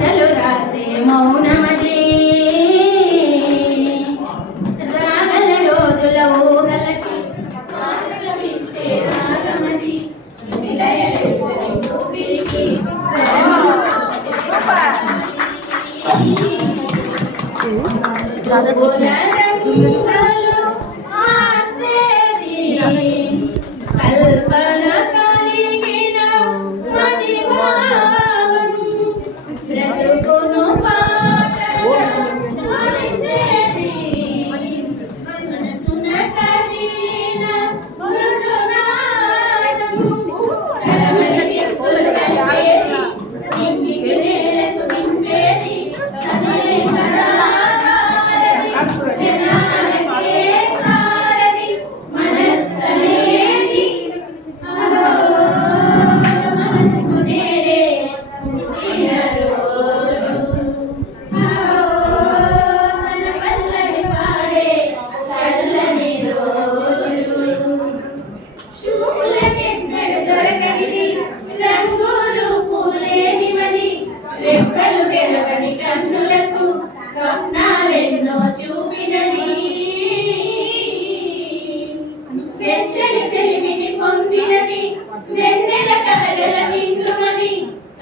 కవితలు రాసే మౌనమది రాగల రోజుల ఊహలకి రాగమది ఊపిరికి కల్పన కలిగిన మదిభావం బ్రతుకును పాటగా మలిసేది మనసున కదిలిన మృదునాదం కలమని నిప్పులు కలిపేసి ఇంటికి నేలకు నింపేసి అనే కళాకారది జనాలకే సారది మనస్సనేది అదో మనసు నేడే పుట్టిన రోజు అదో తన పల్లవి పాడే చల్లని రోజు శూలకెన్నడు దొరకనిది రంగులు పూలేనివది రెప్పలు గెలవని కన్నులకు స్వప్నాలెన్నో చూపినది వెచ్చని చెలిమిని పొందినది వెన్నెల కలగల విందుమది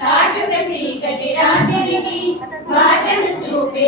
కాటుక చీకటి రాత్రికి బాటను చూపే